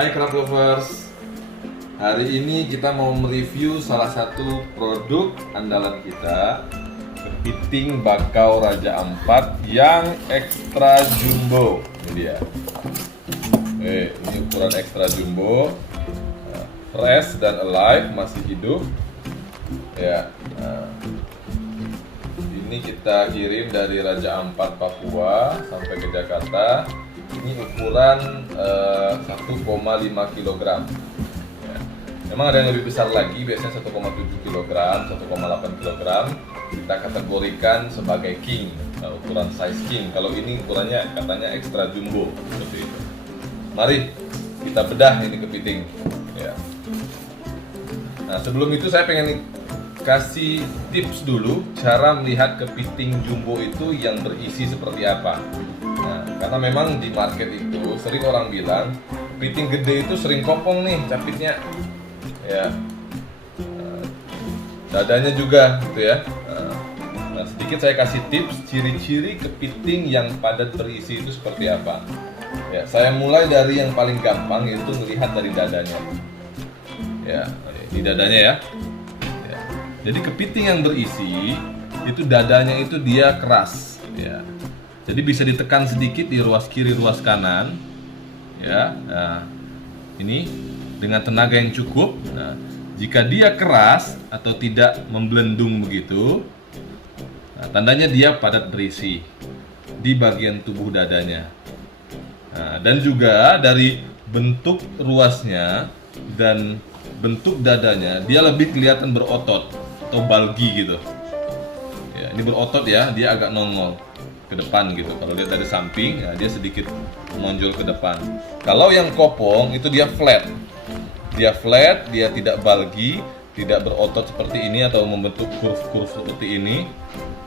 Hai Craft Lovers. Hari ini kita mau mereview salah satu produk andalan kita, kepiting bakau Raja Ampat yang extra jumbo. Ini dia. Ini ukuran extra jumbo, fresh dan alive, masih hidup. Ya. Ini kita kirim dari Raja Ampat Papua sampai ke Jakarta. Ini ukuran 1,5 kg. Ya. Memang ada yang lebih besar lagi, biasanya 1,7 kg, 1,8 kg. Kita kategorikan sebagai king, ukuran size king. Kalau ini ukurannya katanya extra jumbo, seperti itu. Mari kita bedah ini kepiting. Ya. Nah, sebelum itu saya pengen kasih tips dulu cara melihat kepiting jumbo itu yang berisi seperti apa. Nah, karena memang di market itu sering orang bilang kepiting gede itu sering kopong nih capitnya, ya, dadanya juga, gitu ya. Nah, sedikit saya kasih tips ciri-ciri kepiting yang padat berisi itu seperti apa. Ya, saya mulai dari yang paling gampang, yaitu melihat dari dadanya. Ya, ini dadanya ya. Jadi kepiting yang berisi itu dadanya itu dia keras, ya. Jadi bisa ditekan sedikit di ruas kiri, ruas kanan, ya. Nah, ini dengan tenaga yang cukup. Nah, jika dia keras atau tidak membelendung begitu, nah, tandanya dia padat berisi di bagian tubuh dadanya. Nah, dan juga dari bentuk ruasnya dan bentuk dadanya, dia lebih kelihatan berotot atau bulgy gitu. Ya, ini berotot ya, dia agak nongol ke depan gitu. Kalau lihat dari samping, ya, dia sedikit menonjol ke depan. Kalau yang kopong itu dia flat. Dia flat, dia tidak bulgy, tidak berotot seperti ini atau membentuk curve-curve seperti ini.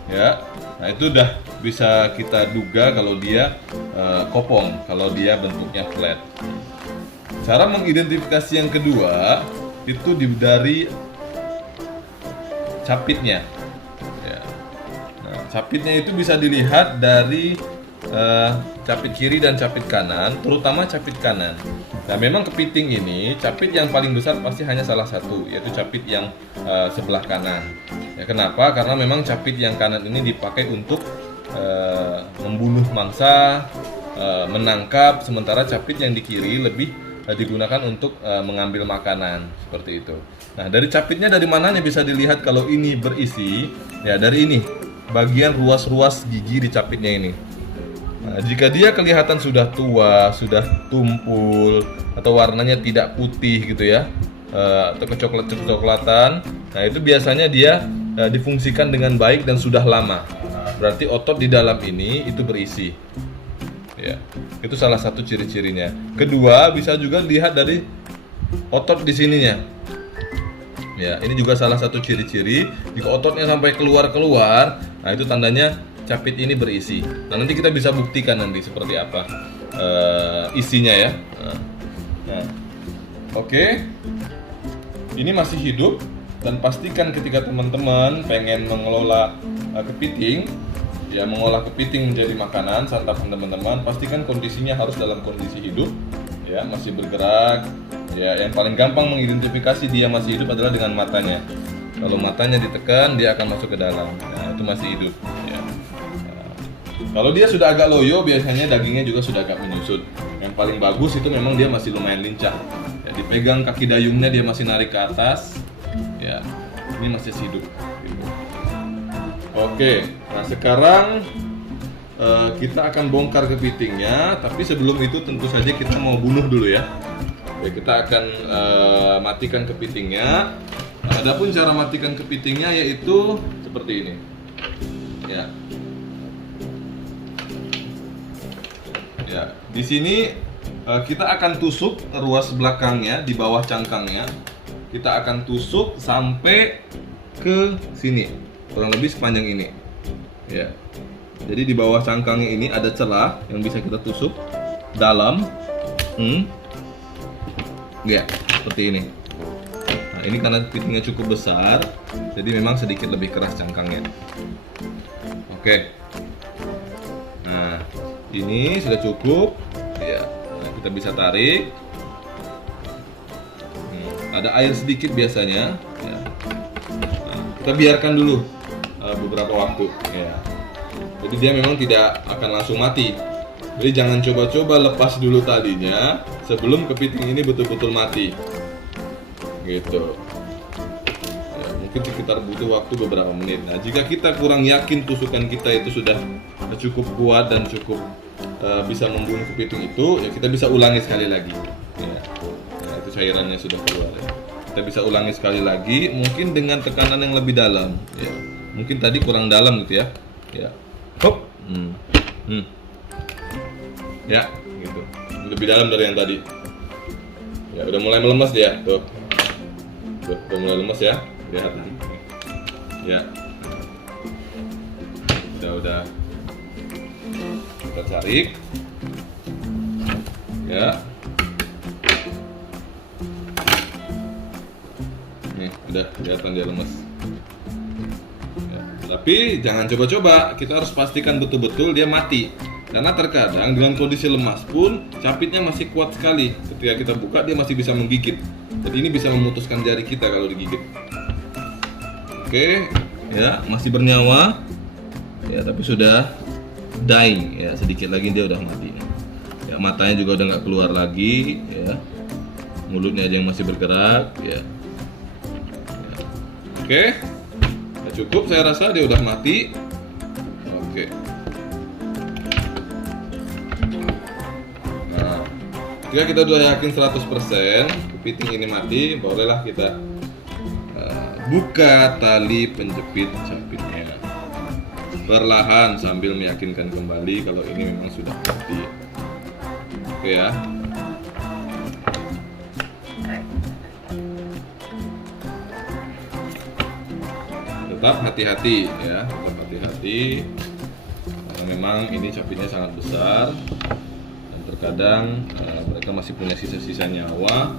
Ya. Nah, itu udah bisa kita duga kalau dia kopong, kalau dia bentuknya flat. Cara mengidentifikasi yang kedua itu dari capitnya. Ya. Nah, capitnya itu bisa dilihat dari capit kiri dan capit kanan, terutama capit kanan. Nah, memang kepiting ini capit yang paling besar pasti hanya salah satu, yaitu capit yang sebelah kanan. Ya, kenapa? Karena memang capit yang kanan ini dipakai untuk membunuh mangsa, menangkap, sementara capit yang di kiri lebih digunakan untuk mengambil makanan, seperti itu. Nah, dari capitnya dari mananya bisa dilihat kalau ini berisi? Ya, dari ini, bagian ruas-ruas gigi di capitnya ini. Nah, jika dia kelihatan sudah tua, sudah tumpul, atau warnanya tidak putih gitu ya, atau kecoklat-coklatan, nah itu biasanya dia difungsikan dengan baik dan sudah lama. Berarti otot di dalam ini itu berisi. Ya, itu salah satu ciri-cirinya. Kedua, bisa juga dilihat dari otot di sininya. Ya, ini juga salah satu ciri-ciri. Jika ototnya sampai keluar-keluar, nah itu tandanya capit ini berisi. Nah, nanti kita bisa buktikan nanti seperti apa isinya ya. Nah, oke. Ini masih hidup, dan pastikan ketika teman-teman pengen mengelola kepiting, ya, mengolah kepiting menjadi makanan santapan teman-teman, pastikan kondisinya harus dalam kondisi hidup, ya, masih bergerak. Ya, yang paling gampang mengidentifikasi dia masih hidup adalah dengan matanya. Kalau matanya ditekan, dia akan masuk ke dalam. Nah, itu masih hidup. Ya. Nah, kalau dia sudah agak loyo, biasanya dagingnya juga sudah agak menyusut. Yang paling bagus itu memang dia masih lumayan lincah. Ya, dipegang kaki dayungnya dia masih narik ke atas. Ya, ini masih hidup. Oke, nah sekarang kita akan bongkar kepitingnya, tapi sebelum itu tentu saja kita mau bunuh dulu ya. Oke, kita akan matikan kepitingnya. Nah, adapun cara matikan kepitingnya yaitu seperti ini. Ya. Ya, di sini kita akan tusuk ruas belakangnya di bawah cangkangnya. Kita akan tusuk sampai ke sini, kurang lebih sepanjang ini. Ya. Jadi di bawah cangkangnya ini ada celah yang bisa kita tusuk dalam. Ya, seperti ini. Nah, ini karena kepitingnya cukup besar, jadi memang sedikit lebih keras cangkangnya. Oke. Nah, ini sudah cukup. Ya, nah, kita bisa tarik. ada air sedikit biasanya. Ya. Nah, kita biarkan dulu beberapa waktu. Ya. Jadi dia memang tidak akan langsung mati. Jadi jangan coba-coba lepas dulu talinya sebelum kepiting ini betul-betul mati. Gitu. Ya, mungkin sekitar butuh waktu beberapa menit. Nah, jika kita kurang yakin tusukan kita itu sudah cukup kuat dan cukup bisa membunuh kepiting itu, ya kita bisa ulangi sekali lagi. Ya. Nah, itu cairannya sudah keluar. Ya. Kita bisa ulangi sekali lagi, mungkin dengan tekanan yang lebih dalam. Ya. Mungkin tadi kurang dalam gitu ya. Ya. Hop. Ya, gitu. Lebih dalam dari yang tadi. Ya, udah mulai melemes dia, tuh. Tuh, udah mulai lemes ya. Lihat. Ya. Udah. Kita cari. Ya. Nih, udah kelihatan dia lemes. Ya. Tapi jangan coba-coba. Kita harus pastikan betul-betul dia mati. Karena terkadang dengan kondisi lemas pun capitnya masih kuat sekali. Ketika kita buka dia masih bisa menggigit. Jadi ini bisa memutuskan jari kita kalau digigit. Oke, ya masih bernyawa. Ya tapi sudah dying. Ya sedikit lagi dia udah mati. Ya matanya juga udah nggak keluar lagi. Ya mulutnya aja yang masih bergerak. Ya. Oke, ya, cukup. Saya rasa dia udah mati. Oke. Jika kita sudah yakin 100% kepiting ini mati, bolehlah kita buka tali penjepit capitnya perlahan sambil meyakinkan kembali kalau ini memang sudah mati. Oke ya. Tetap hati-hati ya, tetap hati-hati karena memang ini capitnya sangat besar. Terkadang mereka masih punya sisa-sisa nyawa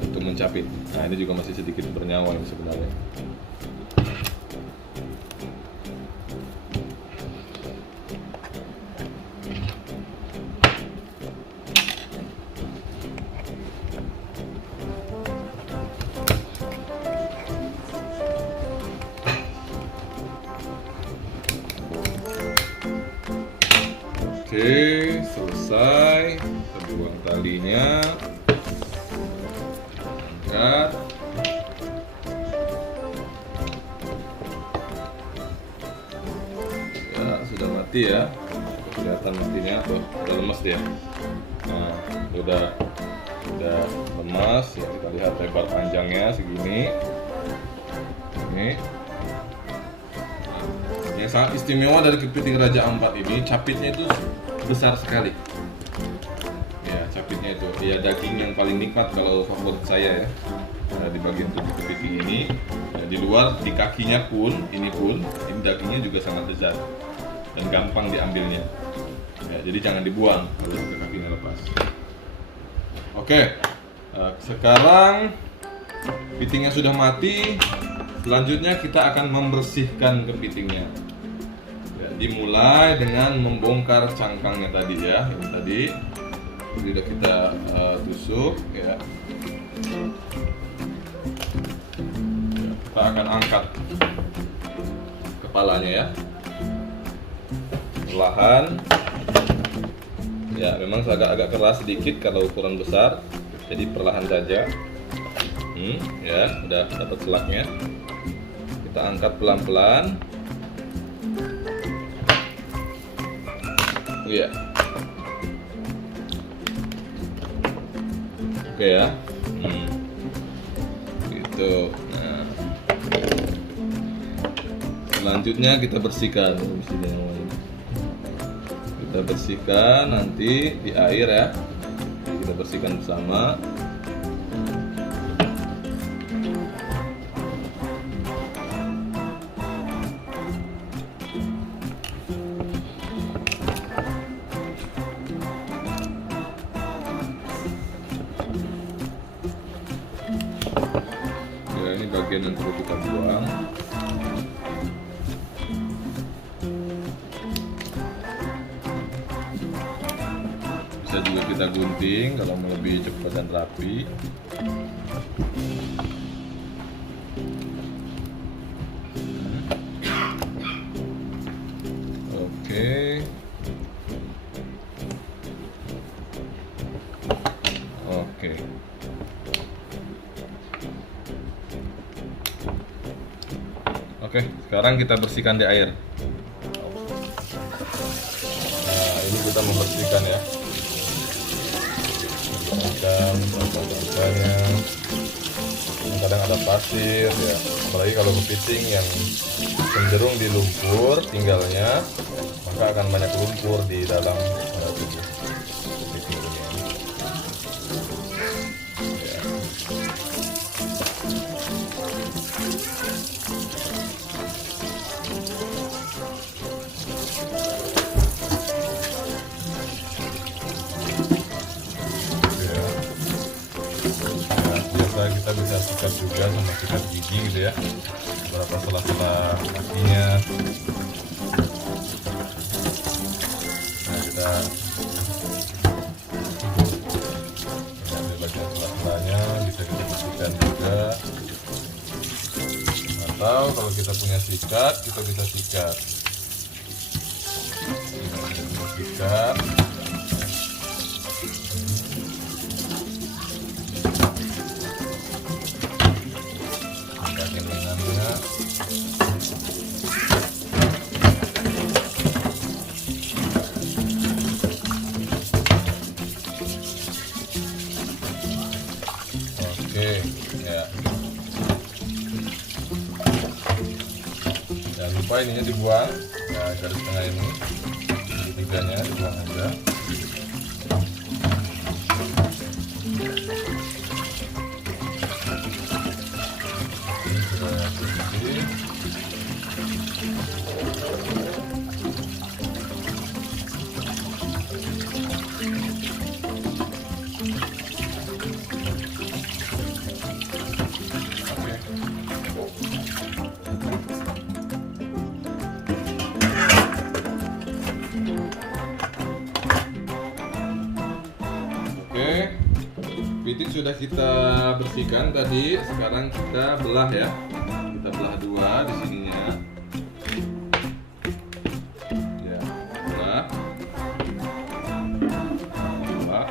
untuk mencapit. Nah ini juga masih sedikit bernyawa ini sebenarnya. Oke, selesai. Kita buang talinya. Angkat. Ya, sudah mati ya. Kelihatan matinya tuh, udah lemas dia. Nah, udah lemas ya, kita lihat lebar panjangnya segini. Ini. Yang sangat istimewa dari kepiting Raja Ampat ini, capitnya itu besar sekali. Ya, capitnya itu, ya daging yang paling nikmat kalau favorit saya ya. Di bagian tubuh kepiting ini, ya, di luar di kakinya pun, ini dagingnya juga sangat besar dan gampang diambilnya. Ya, jadi jangan dibuang kalau kakinya lepas. Oke, sekarang kepitingnya sudah mati. Selanjutnya kita akan membersihkan kepitingnya. Ya, dimulai dengan membongkar cangkangnya tadi ya, yang tadi sudah kita tusuk ya. Kita akan angkat kepalanya ya, perlahan. Ya, memang agak keras sedikit kalau ukuran besar, jadi perlahan saja. Ya, udah dapat selaknya. Kita angkat pelan-pelan. Iya. Oke ya. Gitu. Nah. Selanjutnya kita bersihkan. Kita bersihkan nanti di air ya. Jadi kita bersihkan bersama. Bagian yang perlu kita buang. bisa juga kita gunting kalau mau lebih cepat dan rapi. Oke. Oke. Oke, sekarang kita bersihkan di air. Nah, ini kita membersihkan ya. Bersihkan bangkanya. Kadang ada pasir ya. Apalagi kalau kepiting yang cenderung di lumpur tinggalnya, maka akan banyak lumpur di dalam tubuh kepiting ini. Ya. Kita bisa sikat juga sama sikat gigi gitu ya, beberapa sela-sela kakinya. Nah, kita ambil bagian sela-selanya, bisa kita bersihkan juga. Atau kalau kita punya sikat, kita bisa sikat. Sikat. Oke, ya. Jangan lupa ininya dibuang. Nah, garis tengah ini, segitiganya dibuang aja. Ini sudah bersih. Oke, kepiting sudah kita bersihkan tadi. Sekarang kita belah ya. Kita belah dua di sininya. Ya, belah. Belah.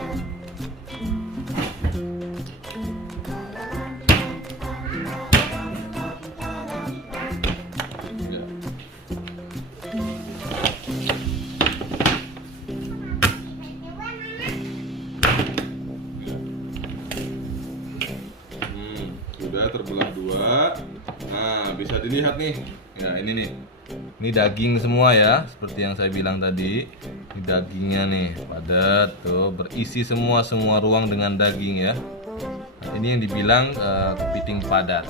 Ya. Sudah terbelah dua. Nah, bisa dilihat nih. Ya, ini nih. Ini daging semua ya, seperti yang saya bilang tadi. Ini dagingnya nih, padat tuh, berisi semua ruang dengan daging ya. Nah, ini yang dibilang kepiting padat.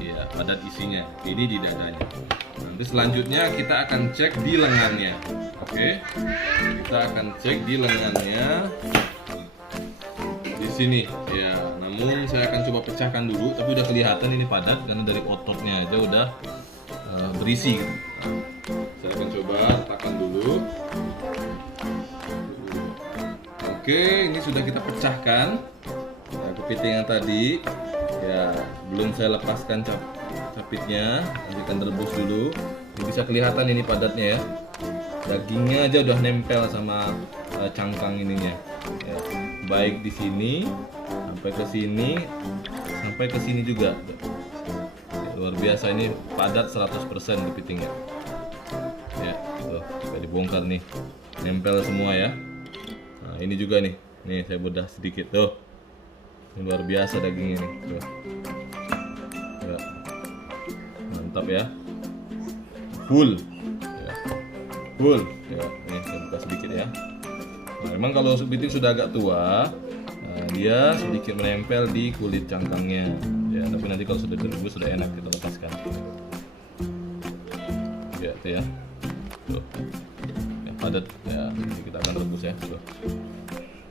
Iya, padat isinya. Ini di dadanya. Nanti selanjutnya kita akan cek di lengannya. Oke. Kita akan cek di lengannya. Di sini ya, namun saya akan coba pecahkan dulu, tapi udah kelihatan ini padat karena dari ototnya aja udah berisi gitu. Nah, saya akan coba letakkan dulu. Oke, ini sudah kita pecahkan. Nah, kepiting yang tadi ya, belum saya lepaskan capitnya, nanti akan direbus dulu. Ini bisa kelihatan ini padatnya ya, dagingnya aja udah nempel sama cangkang ininya ya. Baik di sini sampai ke sini, sampai ke sini juga ya, luar biasa, ini padat 100% kepitingnya ya. Tuh, kita dibongkar nih, nempel semua ya. Nah, ini juga nih saya bedah sedikit tuh, ini luar biasa dagingnya nih tuh ya. Mantap ya, full ya, full ya. Nih saya buka sedikit ya. Nah, memang kalau kepiting sudah agak tua, dia sedikit menempel di kulit cangkangnya ya, tapi nanti kalau sudah direbus sudah enak, kita lepaskan ya, tuh ya, tuh ya, padat ya. Jadi kita akan rebus ya, tuh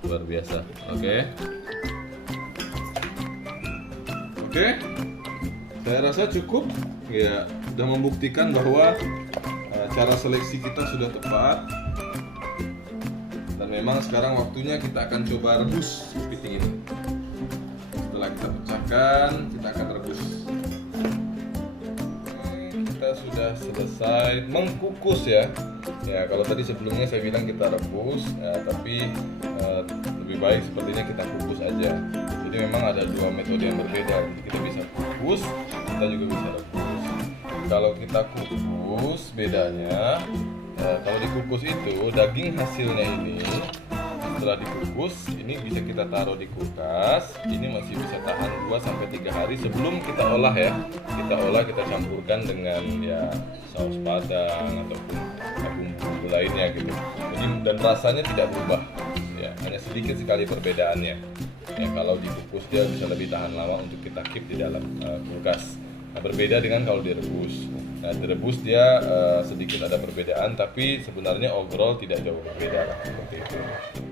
luar biasa. Oke, saya rasa cukup ya, sudah membuktikan bahwa cara seleksi kita sudah tepat. Dan memang sekarang waktunya kita akan coba rebus kepiting ini. Setelah kita pecahkan, kita akan rebus. Kita sudah selesai mengkukus ya. Ya, kalau tadi sebelumnya saya bilang kita rebus, ya, tapi lebih baik sepertinya kita kukus aja. Jadi memang ada dua metode yang berbeda. Jadi kita bisa kukus, kita juga bisa rebus. Kalau kita kukus, bedanya kalau dikukus itu daging hasilnya ini setelah dikukus ini bisa kita taruh di kulkas. Ini masih bisa tahan 2-3 hari sebelum kita olah ya. Kita olah, kita campurkan dengan ya saus padang ataupun bumbu lainnya gitu. Jadi dan rasanya tidak berubah. Ya, hanya sedikit sekali perbedaannya. Ya, kalau dikukus dia bisa lebih tahan lama untuk kita keep di dalam kulkas. Nah, berbeda dengan kalau direbus. Nah, direbus dia sedikit ada perbedaan, tapi sebenarnya overall tidak jauh berbeda lah, seperti itu.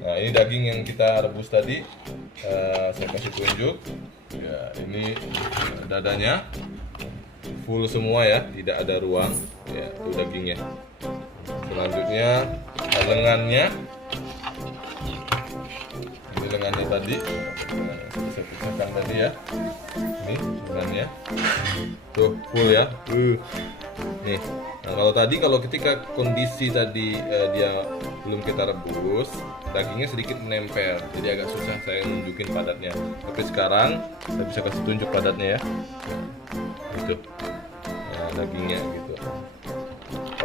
Nah, ini daging yang kita rebus tadi, saya kasih tunjuk. Ya, ini dadanya full semua ya, tidak ada ruang. Ya, itu dagingnya. Selanjutnya lengannya. Ini lengannya tadi, saya pisahkan tadi ya. Ini lengannya, tuh full ya. Nih, nah kalau ketika kondisi tadi dia belum kita rebus, dagingnya sedikit menempel, jadi agak susah saya nunjukin padatnya. Tapi sekarang saya bisa kasih tunjuk padatnya ya, gitu. Nah, dagingnya gitu.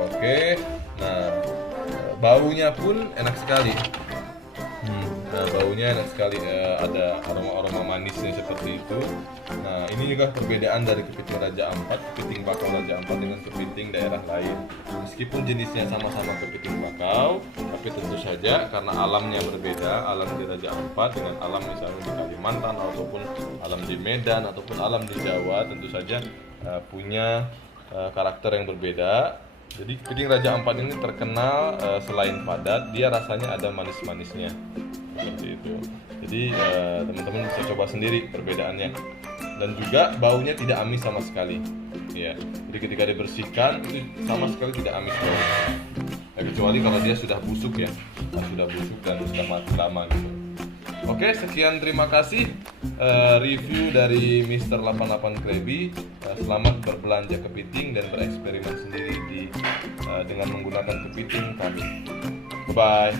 Oke, nah baunya pun enak sekali. Nah, baunya enak sekali, ada aroma-aroma manisnya seperti itu. Nah, ini juga perbedaan dari kepiting Raja Ampat, kepiting bakau Raja Ampat dengan kepiting daerah lain. Meskipun jenisnya sama-sama kepiting bakau, tapi tentu saja karena alamnya berbeda, alam di Raja Ampat dengan alam misalnya di Kalimantan ataupun alam di Medan ataupun alam di Jawa, tentu saja punya karakter yang berbeda. Jadi kepiting Raja Ampat ini terkenal selain padat, dia rasanya ada manis-manisnya seperti itu. Jadi teman-teman bisa coba sendiri perbedaannya. Dan juga baunya tidak amis sama sekali. Ya, jadi ketika dibersihkan itu sama sekali tidak amis baunya. Ya, kecuali kalau dia sudah busuk ya, sudah busuk dan sudah mati lama gitu. Oke, sekian terima kasih review dari Mr. 88 Krabby. Selamat berbelanja kepiting dan bereksperimen sendiri dengan menggunakan kepiting kami. Bye bye.